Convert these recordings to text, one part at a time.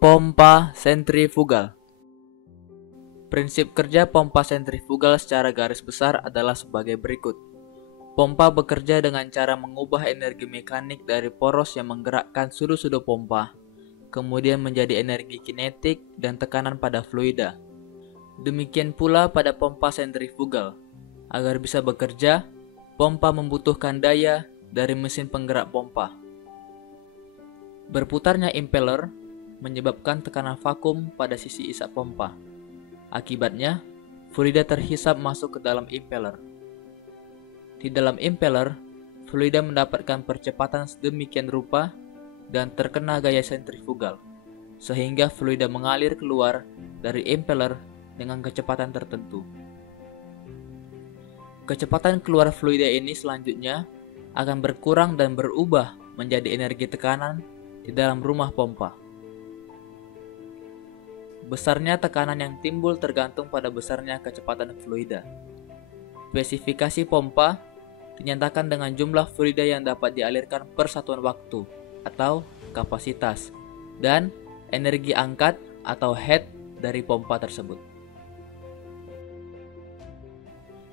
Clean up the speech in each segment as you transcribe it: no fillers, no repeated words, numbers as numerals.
Pompa sentrifugal. Prinsip kerja pompa sentrifugal secara garis besar adalah sebagai berikut. Pompa bekerja dengan cara mengubah energi mekanik dari poros yang menggerakkan sudut-sudut pompa, kemudian menjadi energi kinetik dan tekanan pada fluida. Demikian pula pada pompa sentrifugal. Agar bisa bekerja, pompa membutuhkan daya dari mesin penggerak pompa. Berputarnya impeller menyebabkan tekanan vakum pada sisi isak pompa. Akibatnya, fluida terhisap masuk ke dalam impeller. Di dalam impeller, fluida mendapatkan percepatan sedemikian rupa dan terkena gaya sentrifugal, sehingga fluida mengalir keluar dari impeller dengan kecepatan tertentu. Kecepatan keluar fluida ini selanjutnya akan berkurang dan berubah menjadi energi tekanan di dalam rumah pompa. Besarnya tekanan yang timbul tergantung pada besarnya kecepatan fluida. Spesifikasi pompa dinyatakan dengan jumlah fluida yang dapat dialirkan per satuan waktu atau kapasitas dan energi angkat atau head dari pompa tersebut.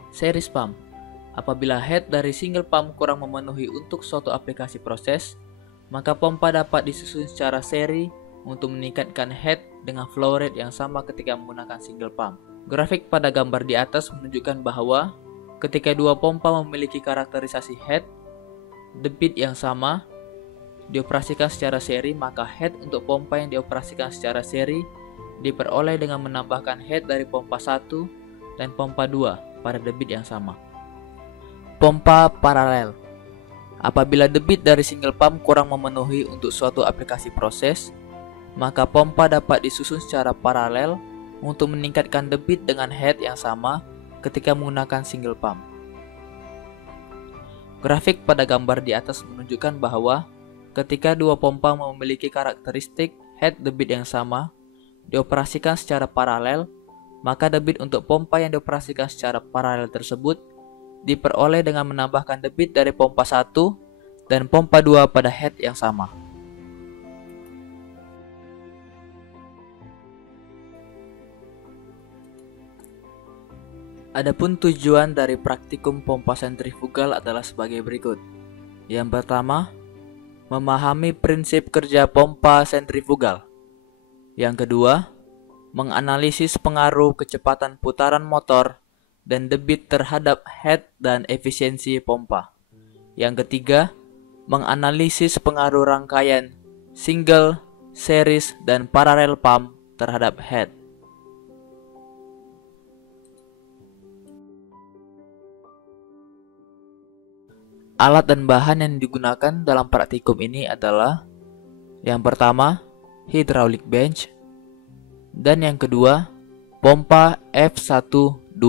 Series pump. Apabila head dari single pump kurang memenuhi untuk suatu aplikasi proses, maka pompa dapat disusun secara seri untuk meningkatkan head dengan flow rate yang sama ketika menggunakan single pump. Grafik pada gambar di atas menunjukkan bahwa ketika dua pompa memiliki karakterisasi head, debit yang sama, dioperasikan secara seri, maka head untuk pompa yang dioperasikan secara seri diperoleh dengan menambahkan head dari pompa 1 dan pompa 2 pada debit yang sama. Pompa paralel. Apabila debit dari single pump kurang memenuhi untuk suatu aplikasi proses, maka pompa dapat disusun secara paralel untuk meningkatkan debit dengan head yang sama ketika menggunakan single pump. Grafik pada gambar di atas menunjukkan bahwa ketika dua pompa memiliki karakteristik head debit yang sama, dioperasikan secara paralel, maka debit untuk pompa yang dioperasikan secara paralel tersebut diperoleh dengan menambahkan debit dari pompa 1 dan pompa 2 pada head yang sama. Adapun tujuan dari praktikum pompa sentrifugal adalah sebagai berikut. Yang pertama, memahami prinsip kerja pompa sentrifugal. Yang kedua, menganalisis pengaruh kecepatan putaran motor dan debit terhadap head dan efisiensi pompa. Yang ketiga, menganalisis pengaruh rangkaian single, series, dan parallel pump terhadap head. Alat dan bahan yang digunakan dalam praktikum ini adalah yang pertama, hydraulic bench, dan yang kedua, pompa F127.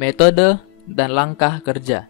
Metode dan langkah kerja.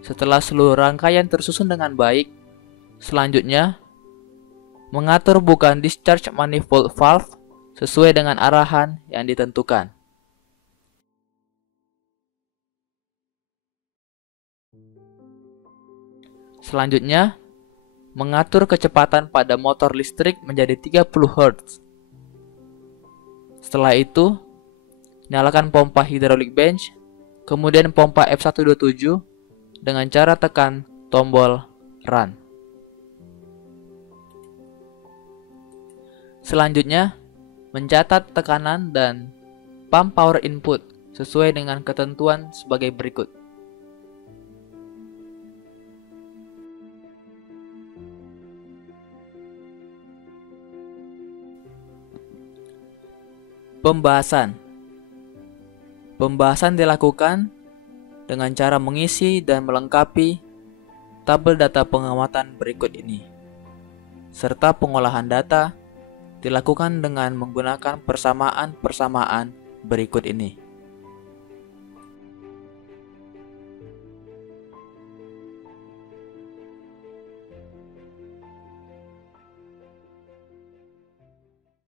Setelah seluruh rangkaian tersusun dengan baik, selanjutnya mengatur bukaan discharge manifold valve sesuai dengan arahan yang ditentukan. Selanjutnya, mengatur kecepatan pada motor listrik menjadi 30 Hz. Setelah itu, nyalakan pompa hydraulic bench, kemudian pompa F127 dengan cara tekan tombol run. Selanjutnya, mencatat tekanan dan pump power input sesuai dengan ketentuan sebagai berikut. Pembahasan dilakukan dengan cara mengisi dan melengkapi tabel data pengamatan berikut ini, serta pengolahan data dilakukan dengan menggunakan persamaan-persamaan berikut ini.